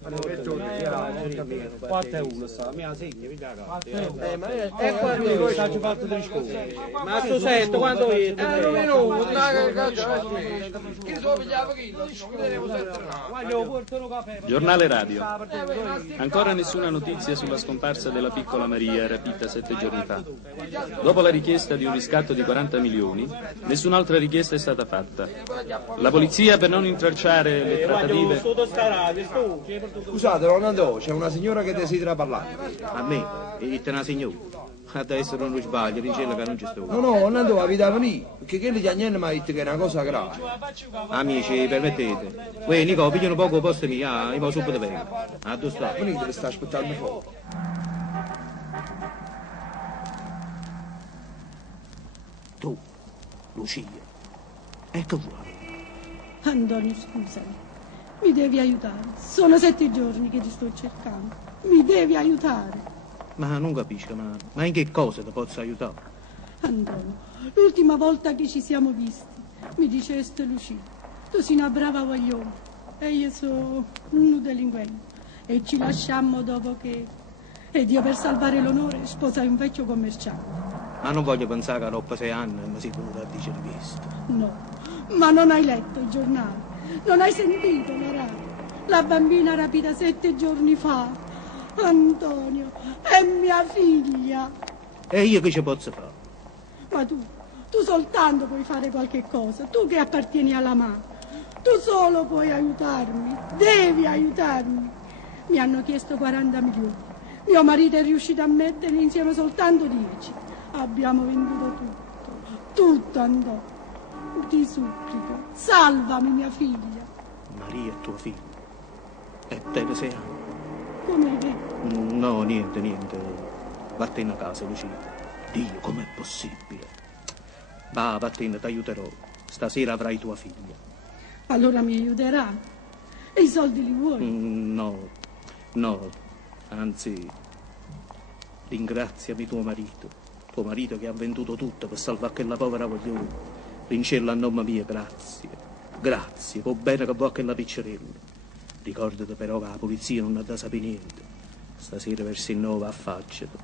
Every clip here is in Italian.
4-1 sta, mia segna, mica ma fatto 3 scuole. Ma tu senti quando vedi? Giornale radio. Ancora nessuna notizia sulla scomparsa della piccola Maria, rapita 7 giorni fa. Dopo la richiesta di un riscatto di 40 milioni, nessun'altra richiesta è stata fatta. La polizia, per non intralciare le trattative... Scusate, non andò, c'è una signora che desidera parlare. A me? E te una signora? Adesso non sbaglio, dice che non ci sto. No, non andò, abita venire, perché quelli di Agnello mi ha detto che è una cosa grave. Amici, permettete. Uè, Nico, pigliano poco posto mio, io vado subito vengo. A dove sta? Venite, che sta aspettando fuori. Tu, Lucia, ecco qua. Antonio, scusami, mi devi aiutare. Sono 7 giorni che ti sto cercando. Mi devi aiutare. Ma non capisco, ma in che cosa ti posso aiutare? Antonio, l'ultima volta che ci siamo visti, mi diceste Lucia, tu sei una brava voglione e io sono un delinquente. E ci lasciammo dopo che... Ed io per salvare l'onore sposai un vecchio commerciante. Ma non voglio pensare che a dopo 6 anni mi sei venuta a dire questo. No, ma non hai letto i giornali, non hai sentito la radio. La bambina rapita 7 giorni fa. Antonio, è mia figlia. E io che ci posso fare? Ma tu soltanto puoi fare qualche cosa, tu che appartieni alla mamma. Tu solo puoi aiutarmi, devi aiutarmi. Mi hanno chiesto 40 milioni. Mio marito è riuscito a mettere insieme soltanto 10. Abbiamo venduto tutto, Antonio. Ti supplico, salvami mia figlia. Maria è tua figlia. E te ne 6 anni. Come hai detto? No, niente. Vattene a casa, Lucia. Dio, com'è possibile? Va, vattene, ti aiuterò. Stasera avrai tua figlia. Allora mi aiuterà? E i soldi li vuoi? No. Anzi, ringraziami tuo marito. Tuo marito che ha venduto tutto per salvare quella povera voglione. Rincella a nome mio, grazie. Può bene che vuoi quella piccerella. Ricordati però che la polizia non ha da sapere niente. Stasera verso il 9 affacciati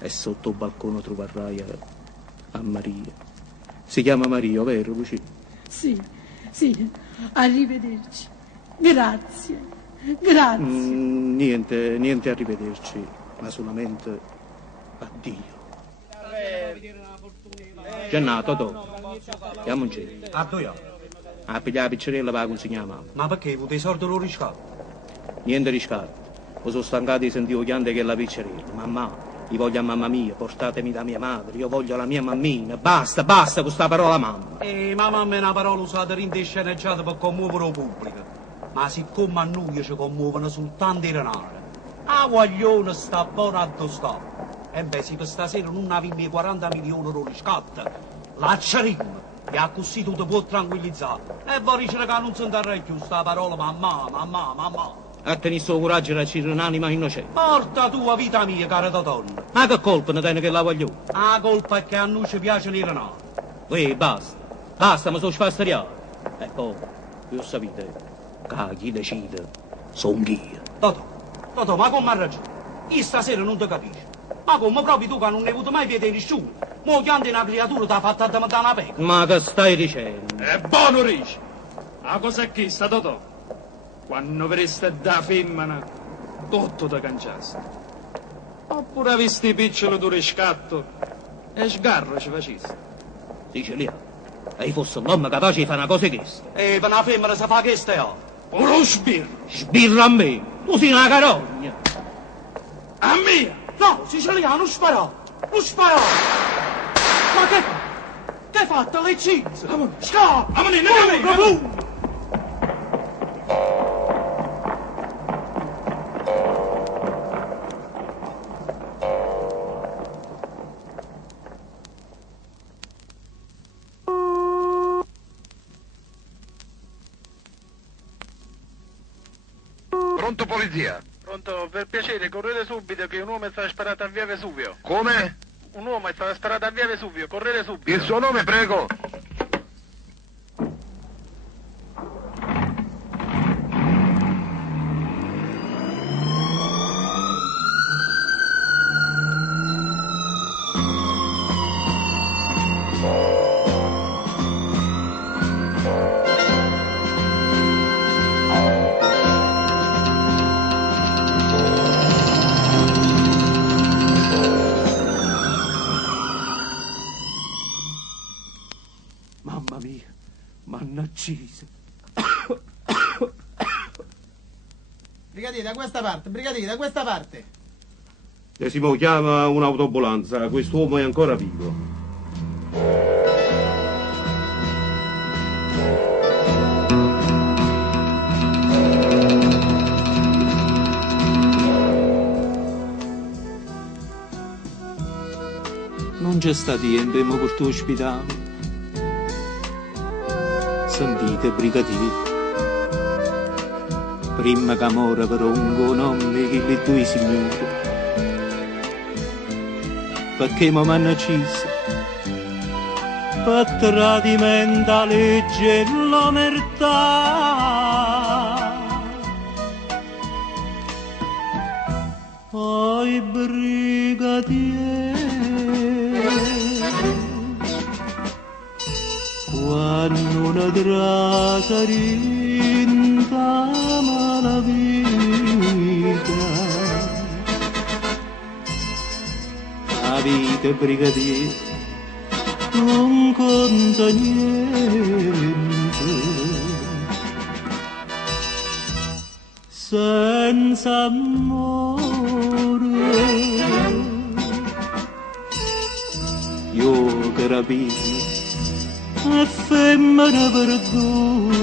e sotto il balcone troverai a Maria. Si chiama Maria, vero, Lucia? Sì, arrivederci. Grazie. Niente arrivederci, ma solamente addio. Giannato, dopo. Andiamo in cielo. A dove? A pigliare la piccerella per la consegnare a mamma. Ma perché? Vuoi i soldi lo riscatto? Niente riscatto. Mi sono stancato di sentire chiante che è la piccerella. Mamma, io voglio a mamma mia, portatemi da mia madre, io voglio la mia mammina. Basta con sta parola mamma. Ma mamma è una parola usata in sceneggiata per commuovere il pubblico. Ma siccome a noi ci commuovono soltanto i denari, a guaglione sta buona a dove sta. E beh, se per stasera non avevamo i 40 milioni di riscatto, lasceremo. E a così tu ti puoi tranquillizzare. E poi dice che non si intenderà più sta parola mamma. A tenere sto coraggio da cirere un'anima innocente. Porta tua vita mia, cara donna. Ma che colpa ne tiene che la voglio? La colpa è che a noi ci piacciono i denari. Basta, mi sono sfastidiato. E poi, io sapete, che chi decide, sono io. Totò, ma come ha ragione? Io stasera non ti capisco. Ma come proprio tu che non hai avuto mai piede nessuno? Mo' chianti una creatura ti ha fatta da una pecora. Ma che stai dicendo? È buono, Ricci. La cosa è che sta Totò. Quando vereste da femmina, tutto ti cangiaste. Oppure avesti piccolo tu riscatto e sgarro ci facesti. Dice lì, e fosse l'uomo capace di fare una cosa che questa. Per una femmina si fa questa, O lo sbirro. Sbirro a me, tu sei una carogna. A mia. No, siciliano, non spara! Ma che fa? Che hai fatto le cinze? Scappa! Ammonino! Pronto polizia? Pronto, per piacere, correte subito che un uomo è stato sparato a via Vesuvio. Come? Un uomo è stato sparato a via Vesuvio, correte subito. Il suo nome, prego? ucciso. Brigadiere, da questa parte, brigadiere, da questa parte. Desimo chiama un'autoambulanza, quest'uomo è ancora vivo. Non c'è sta niente, ma portato all'ospedale. Sentite, brigadiere. Prima che muore per un buon nome che le due signore. Perché mi hanno ucciso? Per tradimento la legge e l'omertà. Poi brigadiere, quando una trasa rinda la vita, la vita brigadiere non conta niente, senza amore io carabino e femmina perduta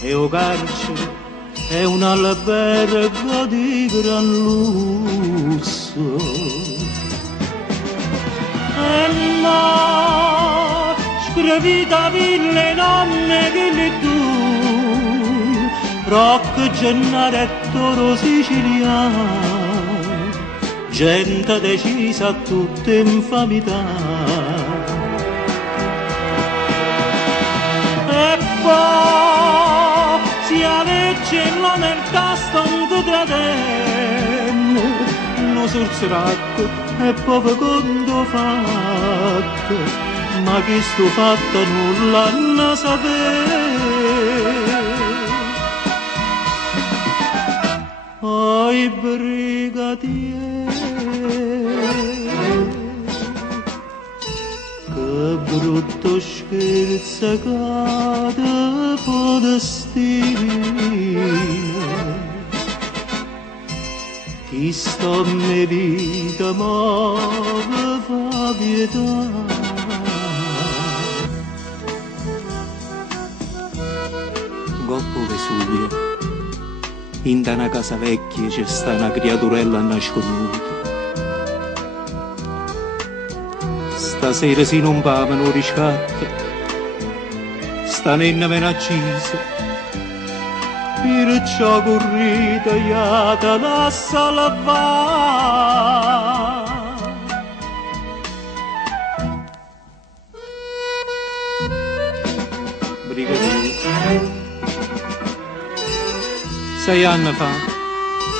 e o carcere è un albergo di gran lusso e no scrivita ville nonne che le due Rocco Gennaretto siciliano gente decisa a tutte infamità. E poi si legge l'omertà stonco tradenne, lo sorsracco e poi conto fatto, ma chi sto fatto nulla ne sapere. Oi brigadiere, che brutto scherzo cade podestino, chi sta a me vita ma mi fa pietà. Goppo Vesuvio, in una casa vecchia c'è sta una creaturella nasconuta. Stasera si non va, ma non riscatta. Sta nenna viene accisa. Perciò corrita iata la salva. Brigadiere, 6 anni fa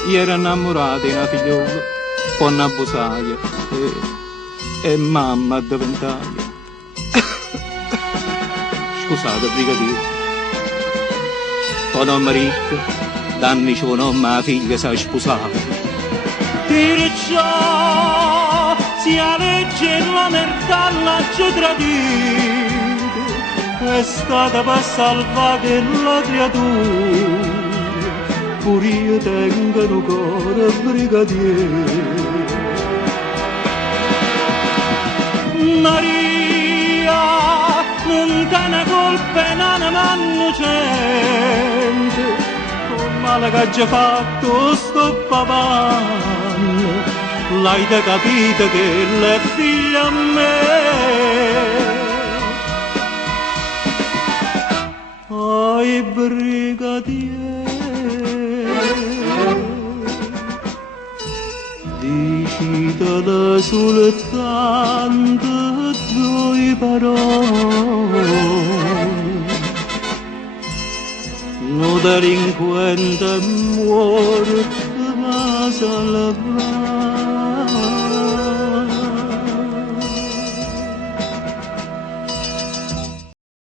io ero innamorato di una figliola, poi una busaia e mamma a 20 anni. Scusate, brigadiere, poi non mi ricco, d'anni c'è un'omma la figlia si è sposata. Perciò si legge l'omertà l'ha tradito, è stata per salvare la creatura. Pure io tengo un cuore brigadiere. Maria, non te ne colpa, non m'hanno gente, con male che ha già fatto sto papà, l'hai capito che è figlia a me. Oi brigadiere, dicitela soltanto due parole, un delinquente muore ma salva.